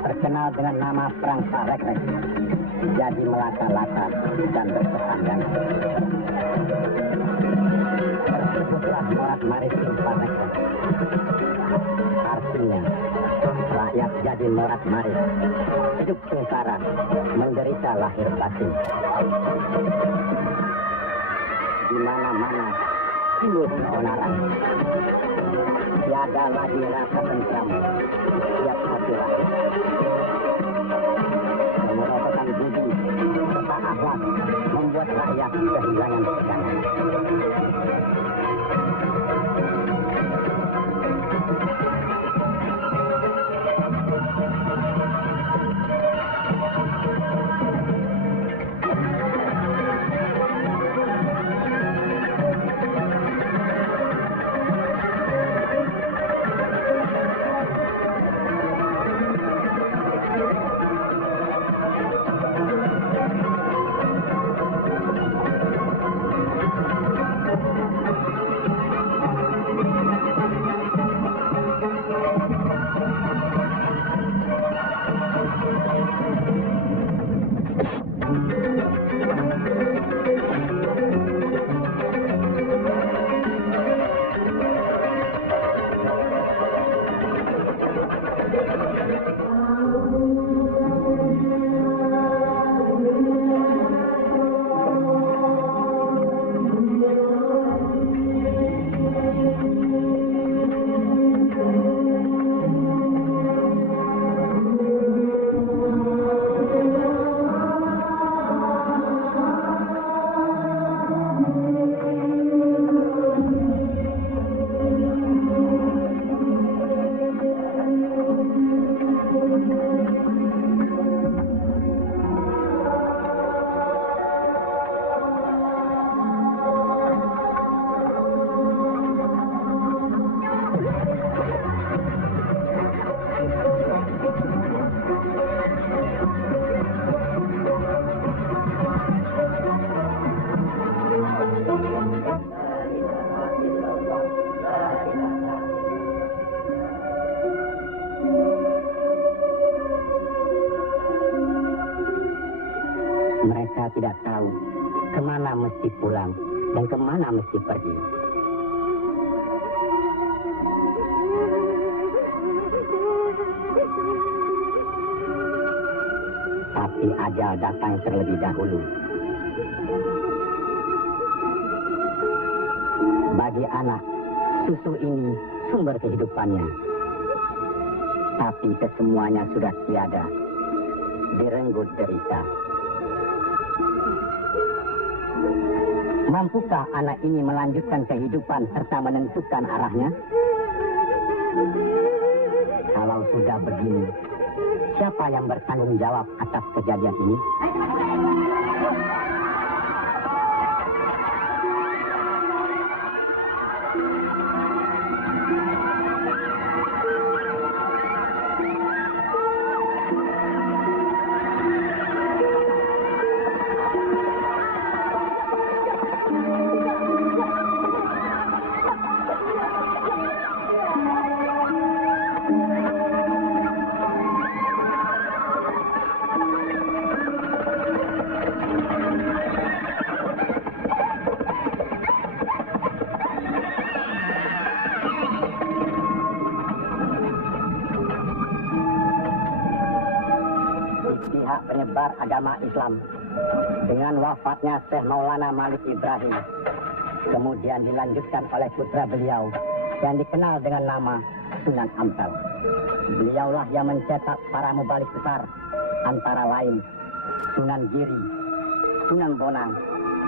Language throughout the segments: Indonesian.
Terkenal dengan nama Perang Parekrek jadi melata-lata dan berkepanjangan. Tersebutlah Morat Maritim Parekrek. Artinya, rakyat jadi Morat Marit, hidup sengsara, menderita lahir batin. Di mana-mana timbul keonaran. Tiada lagi rasa tentram tiap hati rakyat. Kemerosotan budi serta akhlak membuat rakyat kehilangan pegangan. Mereka tidak tahu kemana mesti pulang dan kemana mesti pergi. Tapi ajal datang terlebih dahulu. Bagi anak, susu ini sumber kehidupannya. Tapi kesemuanya sudah tiada, direnggut derita. Mampukah anak ini melanjutkan kehidupan serta menentukan arahnya? Kalau sudah begini, siapa yang bertanggung jawab atas kejadian ini? Pihak penyebar agama Islam dengan wafatnya Syekh Maulana Malik Ibrahim kemudian dilanjutkan oleh putra beliau yang dikenal dengan nama Sunan Ampel. Beliaulah yang mencetak para mubalik besar antara lain Sunan Giri, Sunan Bonang,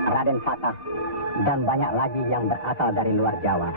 Raden Fatah, dan banyak lagi yang berasal dari luar Jawa.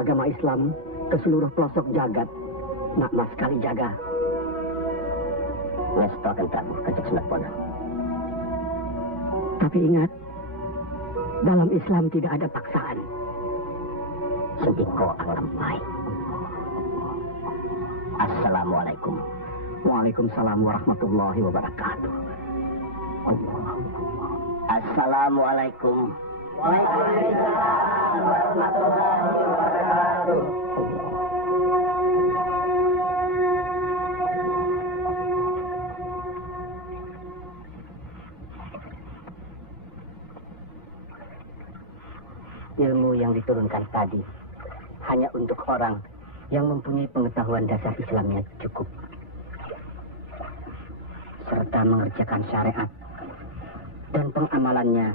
agama Islam ke seluruh pelosok jagat. Nak mas sekali jaga. Ngestokan Prabu Kanjeng Sunatbono. Tapi ingat, dalam Islam tidak ada paksaan. Sendiko alam baik. Assalamualaikum. Waalaikumsalam warahmatullahi wabarakatuh. Assalamualaikum. Waalaikumsalam warahmatullahi wabarakatuh. Ilmu yang diturunkan tadi hanya untuk orang yang mempunyai pengetahuan dasar Islamnya cukup, serta mengerjakan syariat dan pengamalannya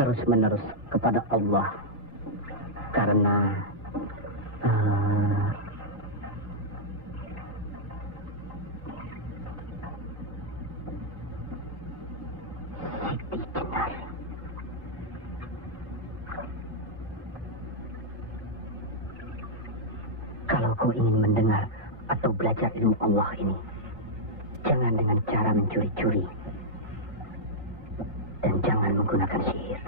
terus-menerus kepada Allah. Karena Siti Jenar. Kalau kau ingin mendengar atau belajar ilmu Allah ini, jangan dengan cara mencuri-curi. Dan jangan menggunakan sihir.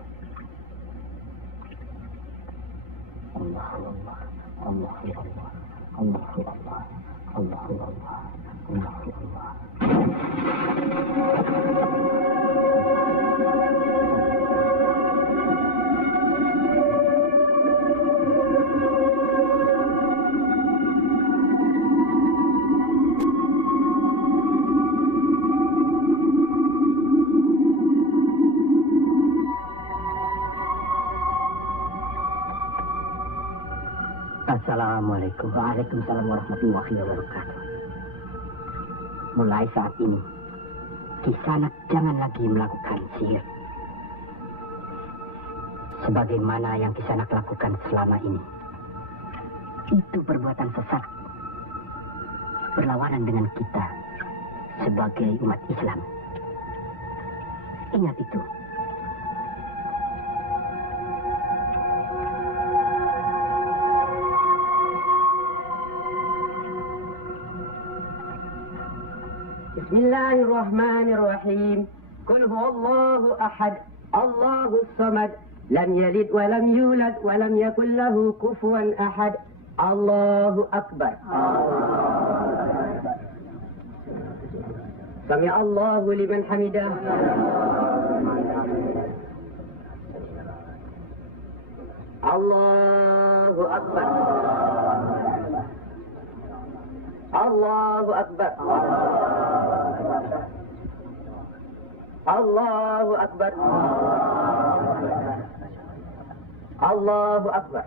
Allah, Allah, Allah, Allah, Allah, Allah, Allah, Allah, Allah, Allah. Assalamualaikum. Waalaikumsalam warahmatullahi wabarakatuh. Mulai saat ini, Kisanak jangan lagi melakukan sihir. Sebagaimana yang Kisanak lakukan selama ini. Itu perbuatan sesat. Berlawanan dengan kita sebagai umat Islam. Ingat itu. Bismillahirrahmanirrahim. Qul huwallahu ahad, Allahus samad, lam yalid wa lam yulad wa lam yakul lahu kufuwan ahad. Allahu akbar. Sami Allahu liman hamidah. Allahu akbar. Allahu akbar. Allahu akbar. Allahu akbar.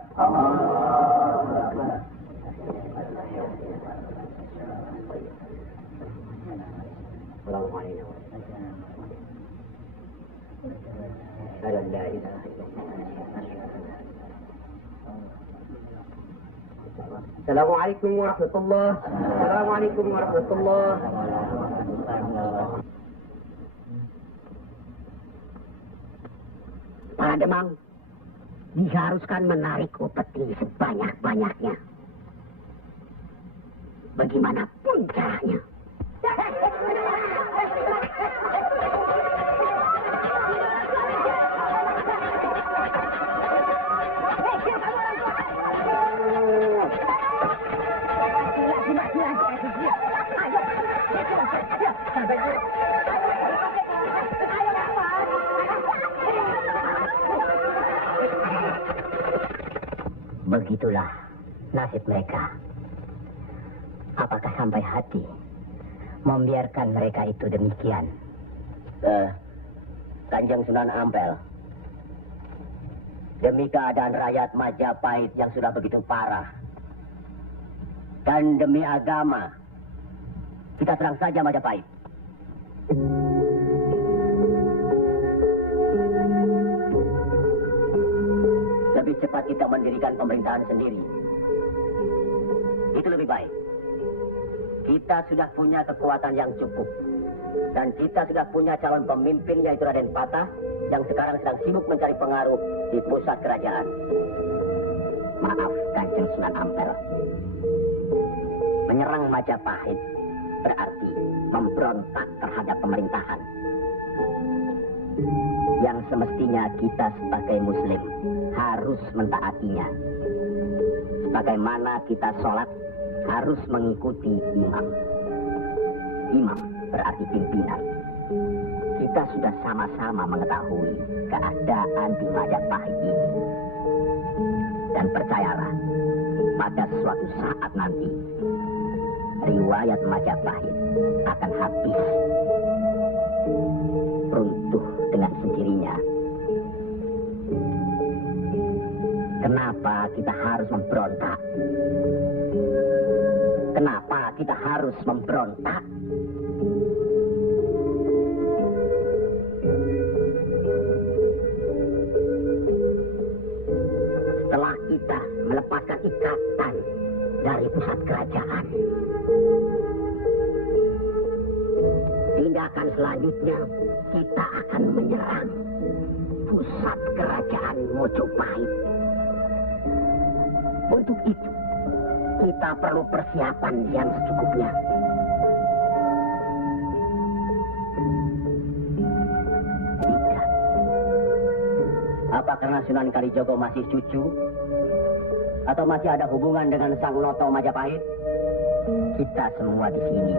Assalamualaikum warahmatullahi wabarakatuh. Assalamualaikum warahmatullahi wabarakatuh. Para Demang diharuskan menarik upeti sebanyak-banyaknya. Bagaimanapun caranya. Begitulah nasib mereka. Apakah sampai hati membiarkan mereka itu demikian? Kanjeng Sunan Ampel, demi keadaan rakyat Majapahit yang sudah begitu parah, dan demi agama, kita serang saja Majapahit. Lebih cepat kita mendirikan pemerintahan sendiri. Itu lebih baik. Kita sudah punya kekuatan yang cukup. Dan kita sudah punya calon pemimpin yaitu Raden Patah yang sekarang sedang sibuk mencari pengaruh di pusat kerajaan. Maaf, Kanjeng Sunan Ampel. Menyerang Majapahit berarti memberontak terhadap pemerintahan. Yang semestinya kita sebagai muslim harus mentaatinya. Sebagaimana kita sholat harus mengikuti imam. Imam berarti pimpinan. Kita sudah sama-sama mengetahui keadaan di Majapahit ini. Dan percayalah, pada suatu saat nanti, riwayat Majapahit akan habis. Runtuh dengan sendirinya. Kenapa kita harus memberontak? Kenapa kita harus memberontak? Setelah kita melepaskan ikatan dari pusat kerajaan, tindakan selanjutnya kita akan menyerang pusat kerajaan Mojopahit. Untuk itu, kita perlu persiapan yang secukupnya. Tidak. Apa karena Sunan Kalijogo masih cucu? Atau masih ada hubungan dengan Sang Noto Majapahit? Kita semua di sini,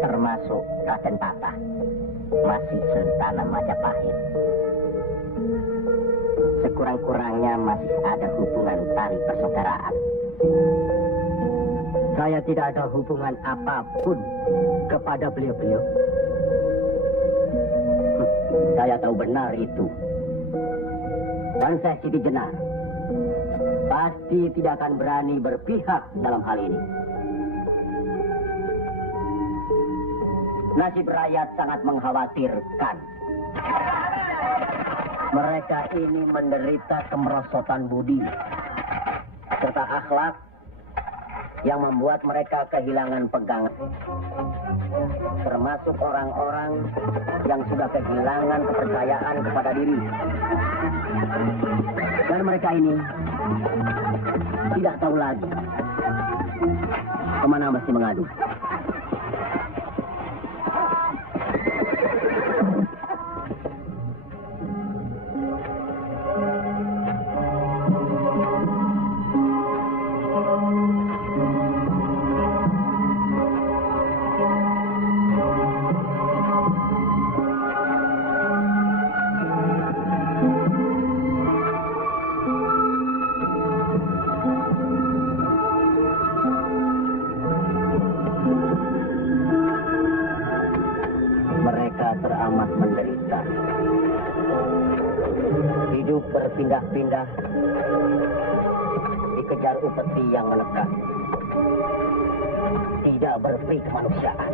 termasuk Raden Tata, masih sentana Majapahit. Sekurang-kurangnya masih ada hubungan tali persaudaraan. Saya tidak ada hubungan apapun kepada beliau-beliau. Saya tahu benar itu. Dan Syekh Siti Jenar pasti tidak akan berani berpihak dalam hal ini. Nasib rakyat sangat mengkhawatirkan. Mereka ini menderita kemerosotan budi serta akhlak yang membuat mereka kehilangan pegangan. Termasuk orang-orang yang sudah kehilangan kepercayaan kepada diri. Dan mereka ini tidak tahu lagi kemana mesti mengadu. Teramat menderita. Hidup berpindah-pindah, dikejar upeti yang menekan. Tidak berperi kemanusiaan.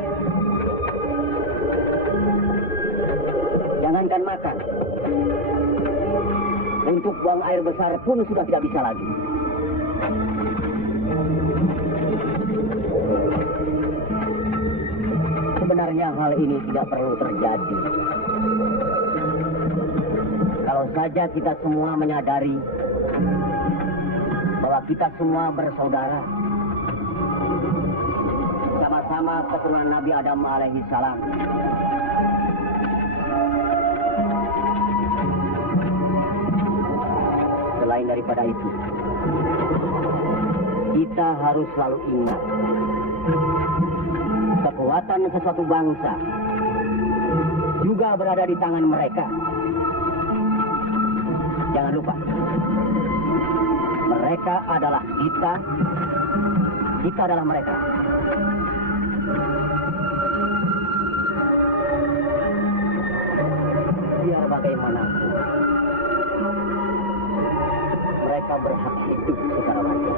Jangankan makan, untuk buang air besar pun sudah tidak bisa lagi. Sebenarnya hal ini tidak perlu terjadi. Kalau saja kita semua menyadari bahwa kita semua bersaudara. Sama-sama keturunan Nabi Adam alaihi salam. Selain daripada itu, kita harus selalu ingat kekuatan sesuatu bangsa juga berada di tangan mereka. Jangan lupa, mereka adalah kita, kita adalah mereka. Biar bagaimanapun, mereka berhak hidup secara wajar.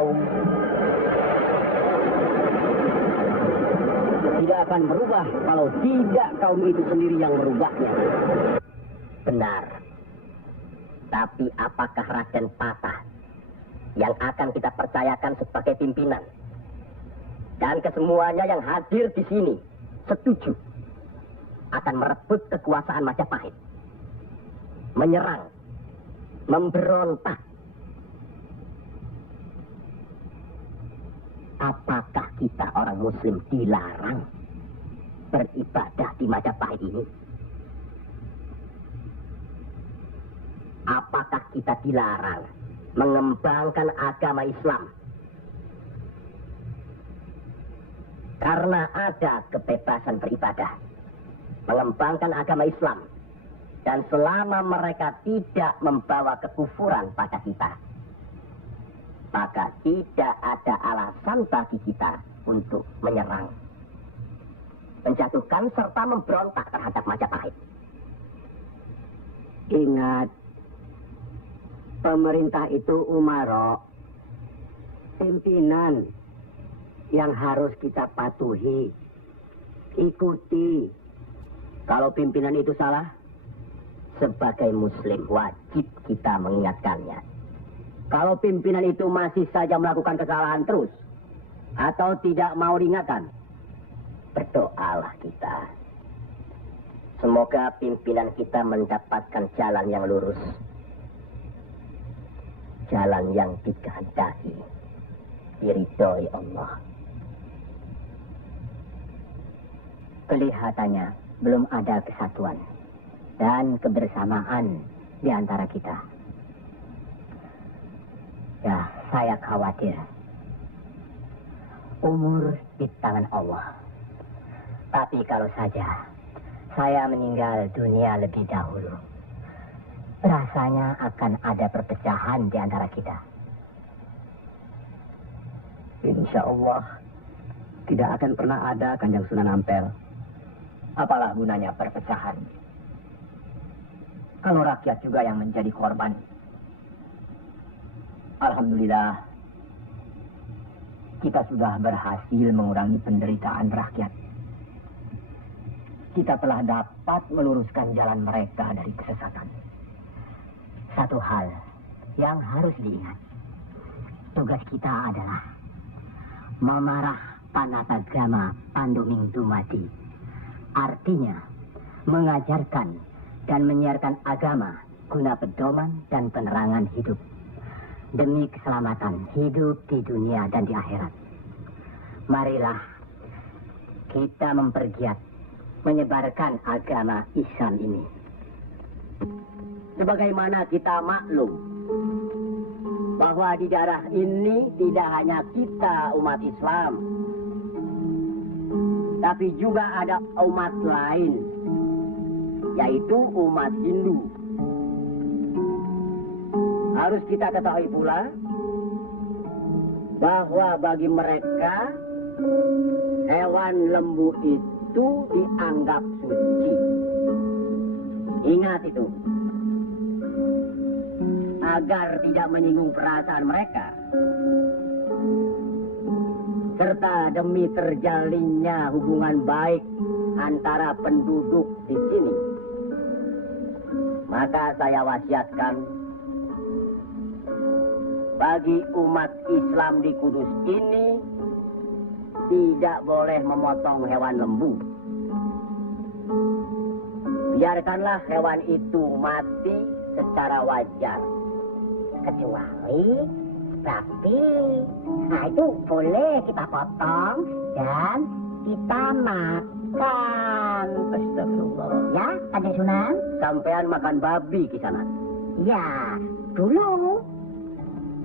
kaum tidak akan berubah kalau tidak kaum itu sendiri yang merubahnya. Benar. Tapi apakah Raden Patah yang akan kita percayakan sebagai pimpinan? Dan kesemuanya yang hadir di sini setuju akan merebut kekuasaan Majapahit, menyerang, memberontak. Apakah kita orang Muslim dilarang beribadah di Majapahit ini? Apakah kita dilarang mengembangkan agama Islam? Karena ada kebebasan beribadah, mengembangkan agama Islam. Dan selama mereka tidak membawa kekufuran pada kita, maka tidak ada alasan bagi kita untuk menyerang, menjatuhkan serta memberontak terhadap Majapahit. Ingat, pemerintah itu umaro, pimpinan yang harus kita patuhi, ikuti. Kalau pimpinan itu salah, sebagai Muslim wajib kita mengingatkannya. Kalau pimpinan itu masih saja melakukan kesalahan terus, atau tidak mau diingatkan, berdoalah kita. Semoga pimpinan kita mendapatkan jalan yang lurus, jalan yang dikehendaki, diridhoi Allah. Kelihatannya belum ada kesatuan dan kebersamaan di antara kita. Ya, saya khawatir. Umur di tangan Allah. Tapi kalau saja saya meninggal dunia lebih dahulu, rasanya akan ada perpecahan di antara kita. Insya Allah tidak akan pernah ada, Kanjeng Sunan Ampel. Apalah gunanya perpecahan kalau rakyat juga yang menjadi korban? Alhamdulillah, kita sudah berhasil mengurangi penderitaan rakyat. Kita telah dapat meluruskan jalan mereka dari kesesatan. Satu hal yang harus diingat, tugas kita adalah memarah Panatagama Panduming Dumadi. Artinya, mengajarkan dan menyiarkan agama guna pedoman dan penerangan hidup, demi keselamatan hidup di dunia dan di akhirat. Marilah kita mempergiat menyebarkan agama Islam ini. Sebagaimana kita maklum bahwa di daerah ini tidak hanya kita umat Islam, tapi juga ada umat lain, yaitu umat Hindu. Harus kita ketahui pula bahwa bagi mereka hewan lembu itu dianggap suci. Ingat itu, agar tidak menyinggung perasaan mereka, serta demi terjalinnya hubungan baik antara penduduk di sini, maka saya wasiatkan bagi umat Islam di Kudus ini tidak boleh memotong hewan lembu. Biarkanlah hewan itu mati secara wajar. Kecuali sapi, nah itu boleh kita potong dan kita makan. Astagfirullah. Ya, Kanjeng Sunan? Sampean makan babi di sana? Ya, dulu.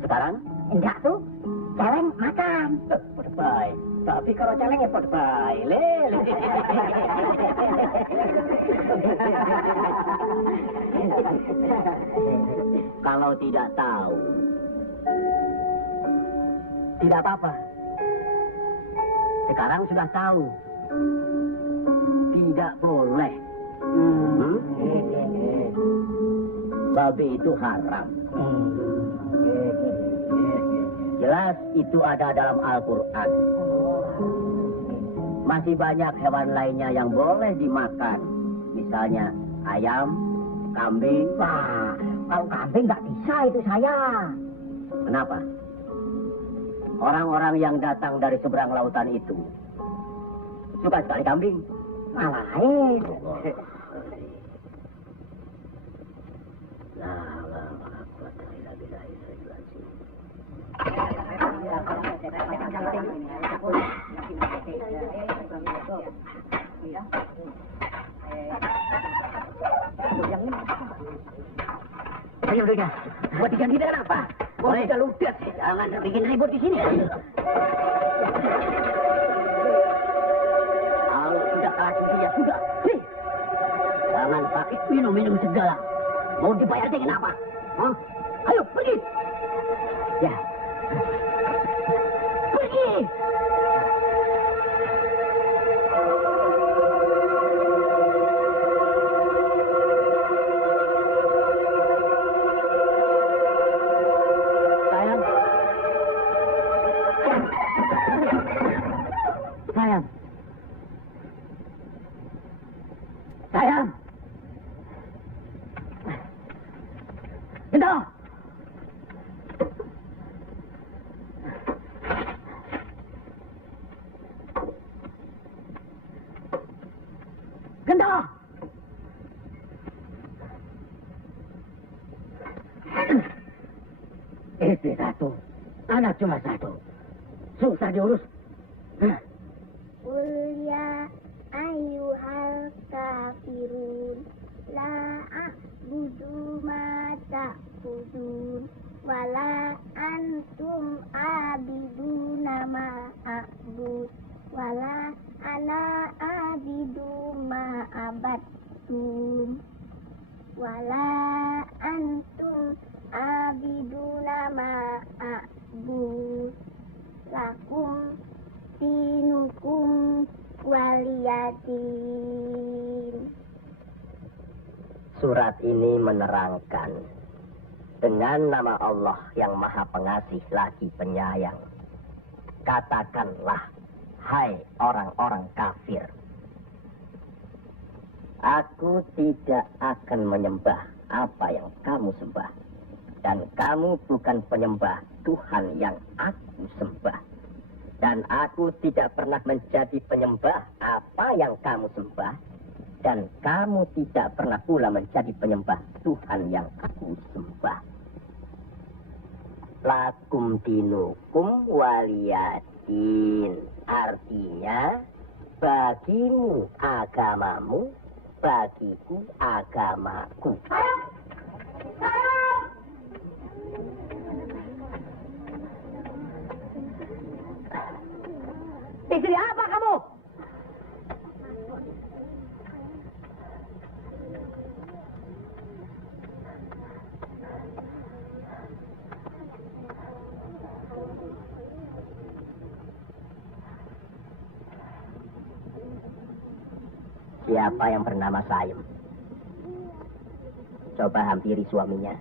Sekarang? Enggak tuh, celeng makan. Podbai. Tapi kalau celeng ya podbai. Lele. Kalau tidak tahu, tidak apa-apa. Sekarang sudah tahu. Tidak boleh. Babi itu haram. Jelas itu ada dalam Al-Quran. Masih banyak hewan lainnya yang boleh dimakan. Misalnya ayam, kambing. Wah, kalau kambing nggak bisa itu saya. Kenapa? Orang-orang yang datang dari seberang lautan itu suka sekali kambing. Malah lain. Ayo mereka, buat diganti dengan apa? Boleh ludes, jangan bikin ribut di sini. Kalau sudah kalah judi ya sudah. Hei, jangan pakai minum segala. Mau dibayar dengan apa? Hah? Ayo pergi. Ya. Pergi. Sayang. Gendo. Gendo. Itu satu. Anak cuma satu. Susah diurus. Ulia ayyuhal kafirun la a'budu ma ta'budun wala antum abiduna ma a'bud wala ana abidu ma abadtum wala antum abiduna ma a'bud lakum dinukum waliyadin. Surat ini menerangkan dengan nama Allah yang Maha Pengasih lagi Penyayang. Katakanlah, hai orang-orang kafir, aku tidak akan menyembah apa yang kamu sembah, dan kamu bukan penyembah Tuhan yang aku sembah. Dan aku tidak pernah menjadi penyembah apa yang kamu sembah. Dan kamu tidak pernah pula menjadi penyembah Tuhan yang aku sembah. Lakum dinukum waliyadin. Artinya, bagimu agamamu, bagiku agamaku. Istri apa kamu? Siapa yang bernama Sayem? Coba hampiri suaminya.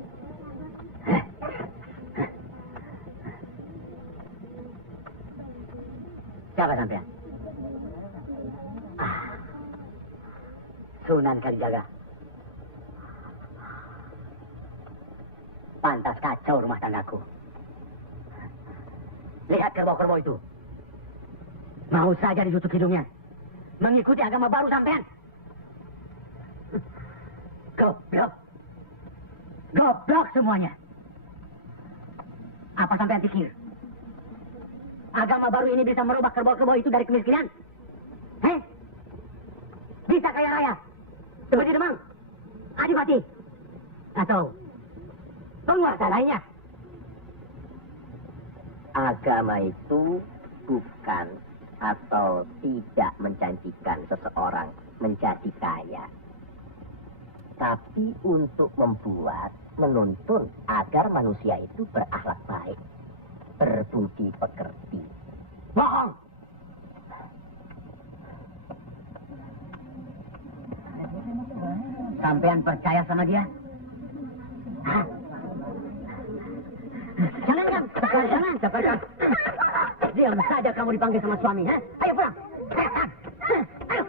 Siapa sampean? Sunan Kalijaga. Pantas kacau rumah tanggaku. Lihat kerbau-kerbau itu. Mau saja ditutup hidungnya. Mengikuti agama baru sampean. Goblok. Goblok semuanya. Apa sampean pikir? Agama baru ini bisa merubah kerbau-kerbau itu dari kemiskinan? Heh? Bisa kaya raya? Seperti Demang? Adipati? Atau penguasa lainnya? Agama itu bukan atau tidak menjanjikan seseorang menjadi kaya. Tapi untuk membuat, menuntun agar manusia itu berakhlak baik, berbudi pekerti. Bohong! Sampean percaya sama dia? Hah? Jangan, jangan. Cepat. Diam saja kamu dipanggil sama suami, ha? Ayo pulang. Ayo.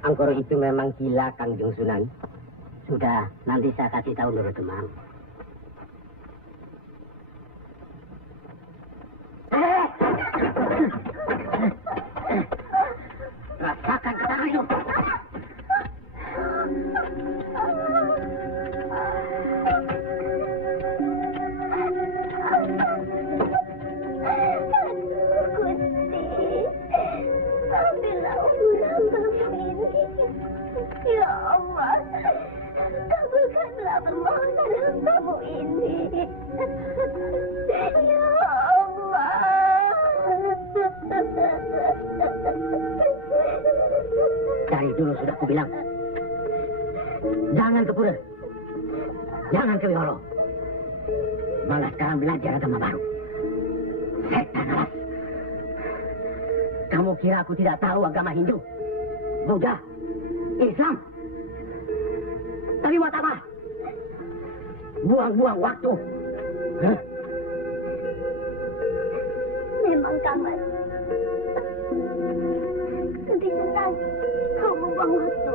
Angkoro itu memang gila, Kangjeng Sunan. Sudah, nanti saya kasih tahu Nurul Demang. Rasakan ketara itu. Ya Allah, kabulkanlah permohonan kamu ini. Ya Allah. Dari dulu sudah kubilang, jangan ke pura, jangan ke Wihoro. Malah sekarang belajar agama baru. Setan alas. Kamu kira aku tidak tahu agama Hindu, Buddha, Islam? Tapi buat apa? Buang-buang waktu. Hah? Memang Kamas. Lebih senang kau membuang waktu.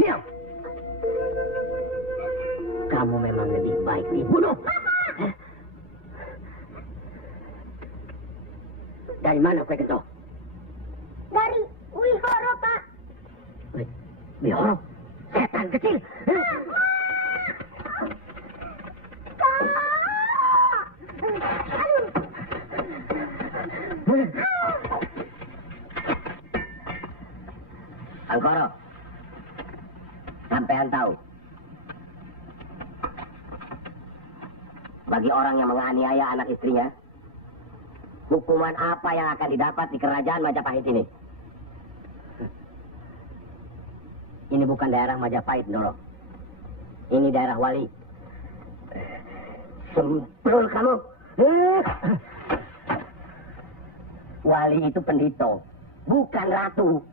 Diam! Kamu memang lebih baik dibunuh. Dari mana kue gento? Dari Wihoro, Pak. Wihoro? Setan kecil. Angkoro, sampean tahu, bagi orang yang menganiaya anak istrinya, hukuman apa yang akan didapat di kerajaan Majapahit ini? Ini bukan daerah Majapahit, Ndoro. Ini daerah Wali. Semprul kamu. Wali itu pendito, bukan ratu.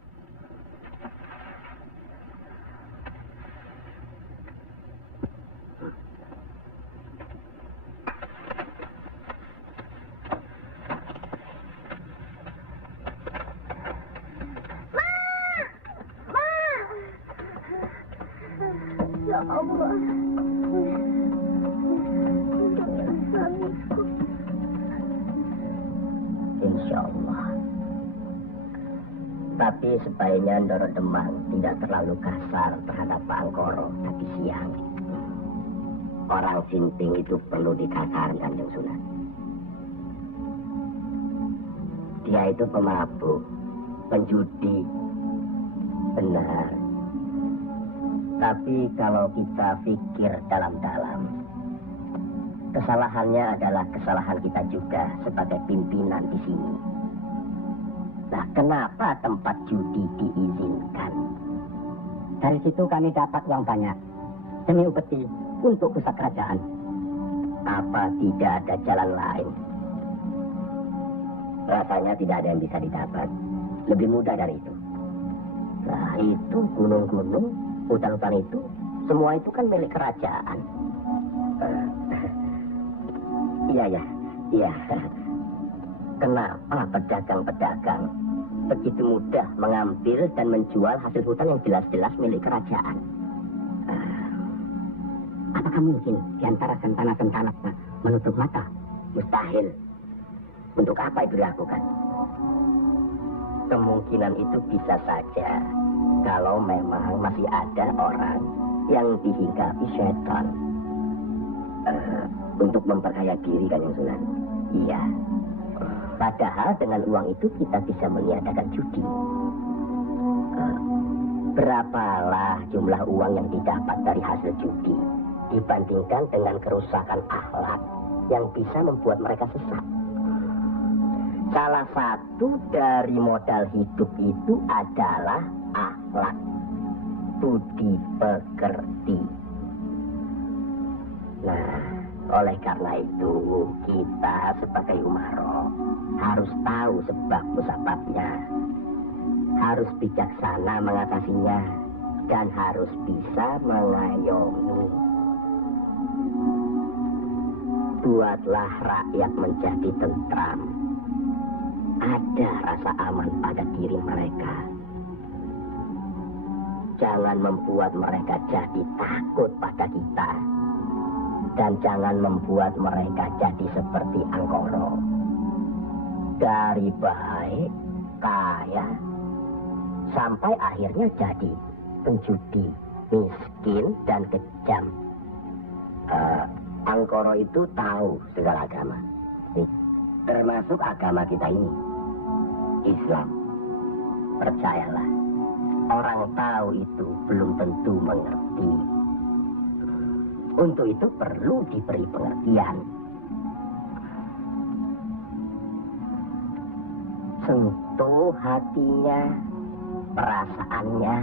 Ya Allah. Insya Allah. Tapi sebaiknya Ndoro Demang tidak terlalu kasar terhadap Pak Angkoro tadi siang. Orang Sinting itu perlu dikasarin, Kanjeng Sunan. Dia itu pemabuk, penjudi. Benar. Tapi kalau kita pikir dalam-dalam, kesalahannya adalah kesalahan kita juga sebagai pimpinan di sini. Nah, kenapa tempat judi diizinkan? Dari situ kami dapat uang banyak demi upeti untuk pusat kerajaan. Apa tidak ada jalan lain? Rasanya tidak ada yang bisa didapat. Lebih mudah dari itu. Nah, itu gunung-gunung, hutan-hutan itu, semua itu kan milik kerajaan. Iya. Kenapa pedagang-pedagang begitu mudah mengambil dan menjual hasil hutan yang jelas-jelas milik kerajaan? Apakah mungkin di antara sentana-sentana menutup mata? Mustahil. Untuk apa itu dilakukan? Kemungkinan itu bisa saja kalau memang masih ada orang yang dihinggapi setan untuk memperkaya diri, Kanjeng Sunan. Iya. Padahal dengan uang itu kita bisa meniadakan judi. Berapalah jumlah uang yang didapat dari hasil judi dibandingkan dengan kerusakan akhlak yang bisa membuat mereka sesat. Salah satu dari modal hidup itu adalah akhlak, budi pekerti. Nah, oleh karena itu kita sebagai umaro harus tahu sebab musababnya, harus bijaksana mengatasinya, dan harus bisa mengayomi. Buatlah rakyat menjadi tentram, ada rasa aman pada diri mereka. Jangan membuat mereka jadi takut pada kita. Dan jangan membuat mereka jadi seperti Angkoro. Dari baik, kaya, sampai akhirnya jadi penjudi, miskin, dan kejam. Angkoro itu tahu segala agama. Termasuk agama kita ini, Islam. Percayalah, orang tahu itu belum tentu mengerti. Untuk itu perlu diberi pengertian. Sentuh hatinya, perasaannya,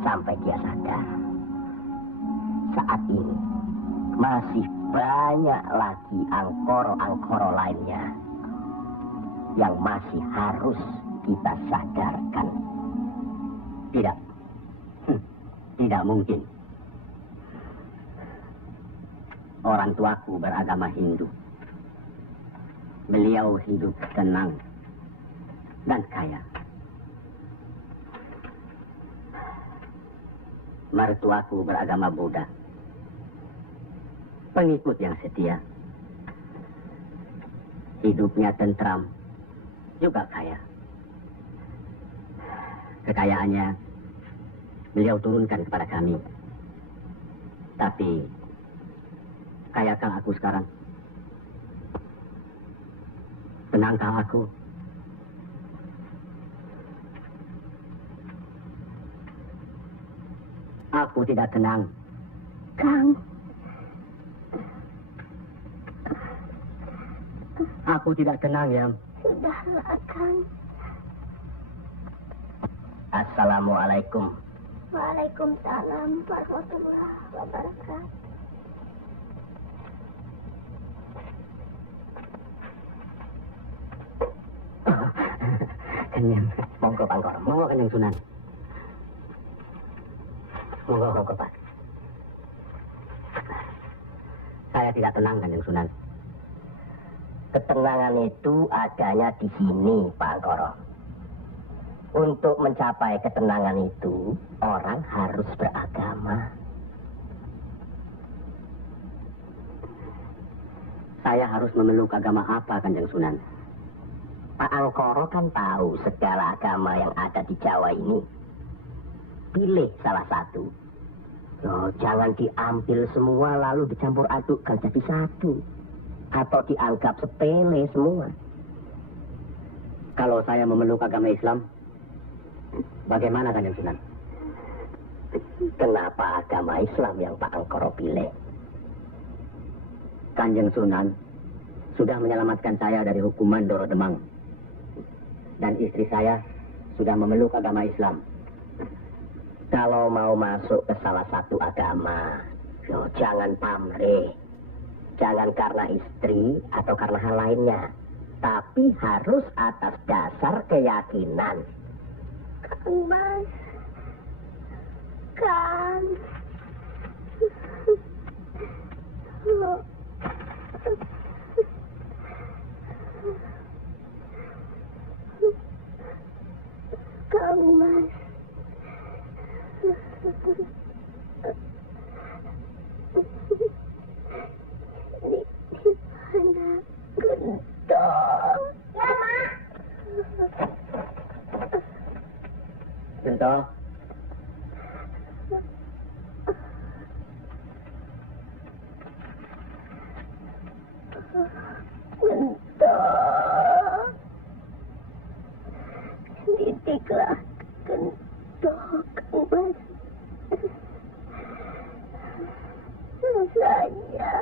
sampai dia sadar. Saat ini masih banyak lagi angkoro-angkoro lainnya yang masih harus kita sadarkan. Tidak mungkin. Orang tuaku beragama Hindu. Beliau hidup tenang dan kaya. Mertuaku beragama Buddha. Pengikut yang setia. Hidupnya tentram, juga kaya. Kekayaannya beliau turunkan kepada kami. Tapi kayakah aku sekarang? Tenangkah aku? Aku tidak tenang. Kang. Aku tidak tenang, ya. Sudahlah, Kang. Assalamualaikum. Waalaikumsalam warahmatullahi wabarakatuh. Kenyang. Monggo, Pak Angkoro. Monggo, Kanjeng Sunan. Monggo, Pak. Saya tidak tenang, Kanjeng Sunan. Ketenangan itu adanya di sini, Pak Angkoro. Untuk mencapai ketenangan itu, orang harus beragama. Saya harus memeluk agama apa, Kanjeng Sunan? Pak Angkoro kan tahu segala agama yang ada di Jawa ini. Pilih salah satu. Oh, jangan diambil semua lalu dicampur adukkan jadi satu. Atau dianggap sepele semua. Kalau saya memeluk agama Islam, bagaimana, Kanjeng Sunan? Kenapa agama Islam yang Pak Angkoro pilih? Kanjeng Sunan sudah menyelamatkan saya dari hukuman Doro Demang. Dan istri saya sudah memeluk agama Islam. Kalau mau masuk ke salah satu agama, jangan pamrih. Jangan karena istri atau karena hal lainnya. Tapi harus atas dasar keyakinan. Kang Mas. Kang. Oh. Kang Mas. Di mana Gentong? Ya, Mak. Gentong. Gentong. Didiklah Gentong, Kang Mas. Rasanya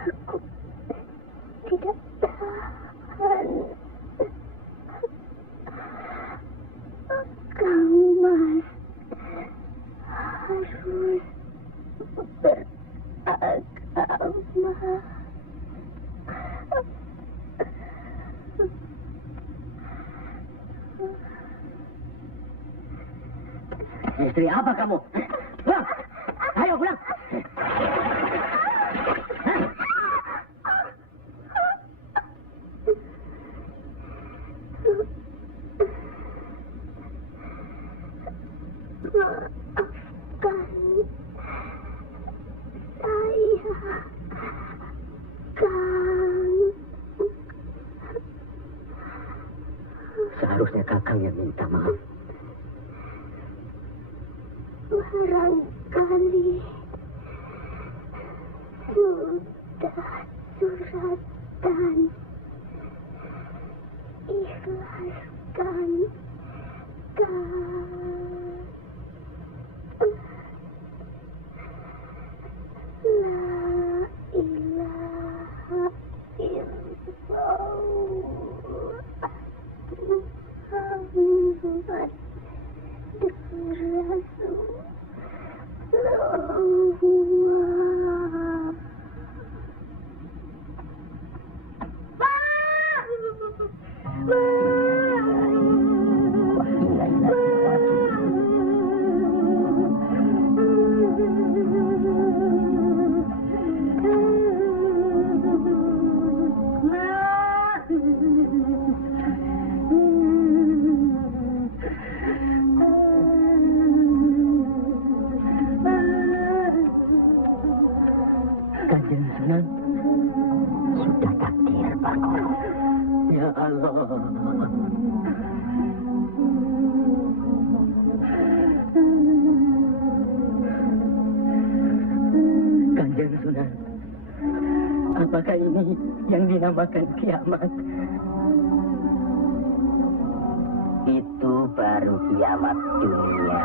aku tidak tahan. Kang Mas harus beragama. Istri apa kamu? Pulang! Ayo pulang! Seharusnya Kakang yang minta maaf. Barangkali sudah suratan. Ikhlaskan La ilaha illallah Muhammad Rasulullah. Kanjeng Sunan, sudah takdir Bangkoro. Ya Allah. Kanjeng Sunan, apakah ini yang dinamakan kiamat? Itu baru kiamat dunia.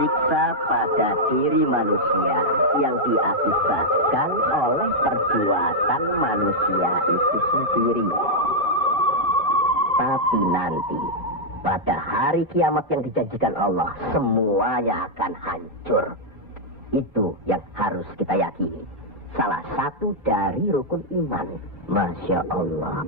Siksa pada diri manusia yang diakibatkan oleh perbuatan manusia itu sendiri. Tapi nanti, pada hari kiamat yang dijanjikan Allah, semuanya akan hancur. Itu yang harus kita yakini. Salah satu dari rukun iman. Masya Allah.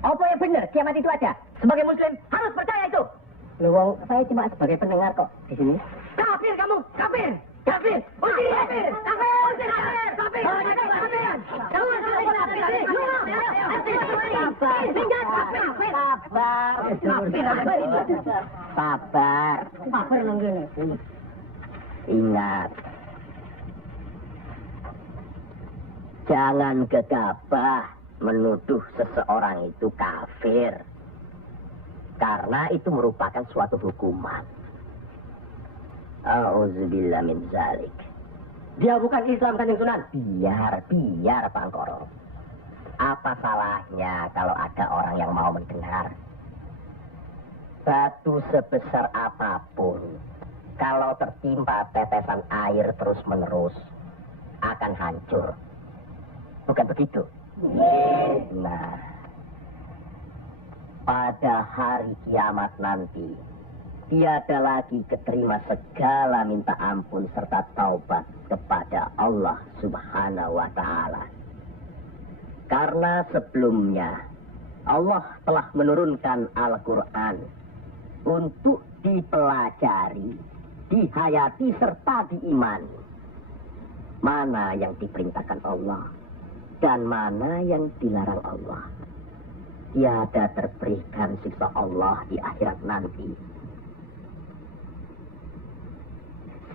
Apa yang benar? Kiamat itu ada. Sebagai muslim harus percaya itu. Loh, saya cuma sebagai pendengar kok di sini. Kafir kamu, kafir, kafir, usir kafir, kafir, usir kafir, kafir, kafir. Kamu kafir, Sabar. Kafir nenggene. Ingat. Jangan gegabah menuduh seseorang itu kafir. Karena itu merupakan suatu hukuman. A'udzubillah min zalik. Dia bukan Islam, Kanjeng Sunan. Biar Bangkoro. Apa salahnya kalau ada orang yang mau mendengar? Batu sebesar apapun, kalau tertimpa tetesan air terus-menerus, akan hancur. Bukan begitu? Nah, pada hari kiamat nanti, tiada lagi keterima segala minta ampun serta taubat kepada Allah Subhanahu wa Ta'ala. Karena sebelumnya Allah telah menurunkan Al-Quran untuk dipelajari, dihayati serta diimani. Mana yang diperintahkan Allah dan mana yang dilarang Allah. Tiada terberikan siksa Allah di akhirat nanti.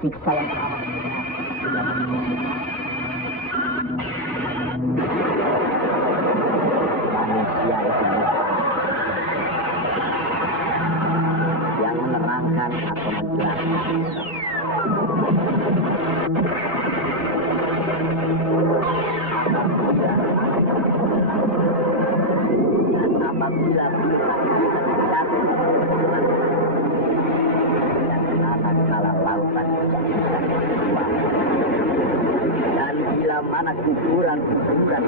Siksa yang manusia itu yang menerangkan atau menjelaskan. Apabila dan kala lautan dan bila mana kuburan kosongan,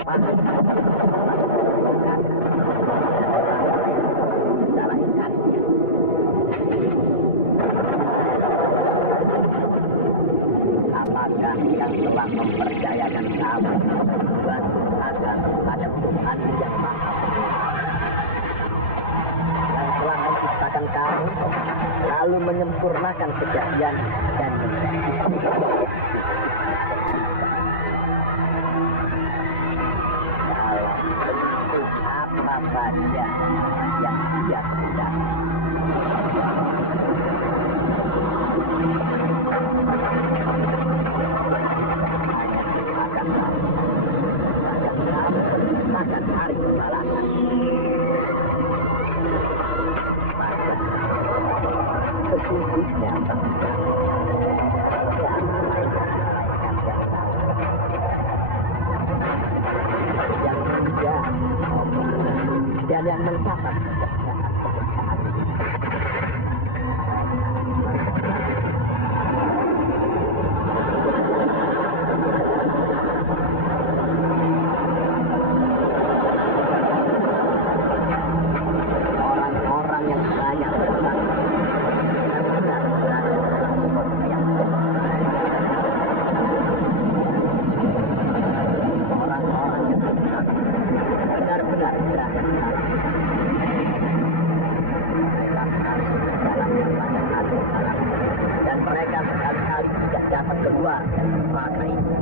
apa yang telah mempercayakan kamu buat agar pada Tuhan yang Maha Pengasih, yang telah menciptakan kamu, lalu menyempurnakan kejadian dan dalam bentuk apa saja yang dia kehendaki. Makan hari kebalasan. Sesungguhnya yang muda dan yang mencatat orang-orang yang banyak benar-benar dan mereka sekali-kali tidak dapat keluar dari neraka itu.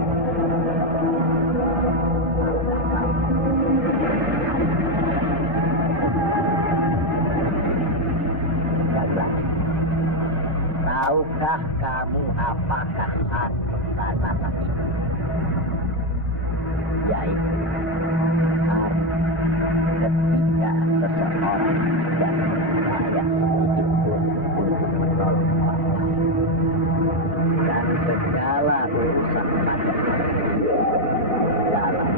Tahukah kamu apakah arti batasan itu? Yaitu arti ketika seseorang tidak berupaya sedikit pun untuk menolong orang lain, dan segala urusan manusia dalam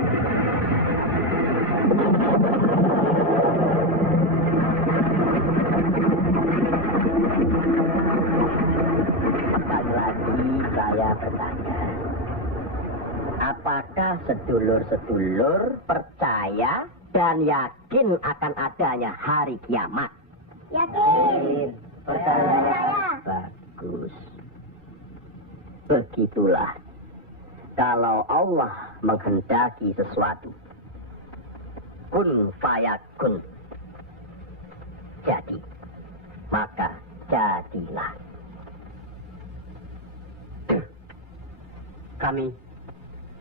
sekali lagi saya bertanya, apakah sedulur-sedulur percaya dan yakin akan adanya hari kiamat? Yakin. Percaya. Bagus. Begitulah. Kalau Allah menghendaki sesuatu, kun fayakun, jadi, maka jadilah. Kami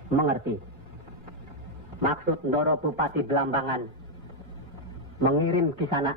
mengerti maksud Ndoro Bupati Belambangan mengirim Kisanak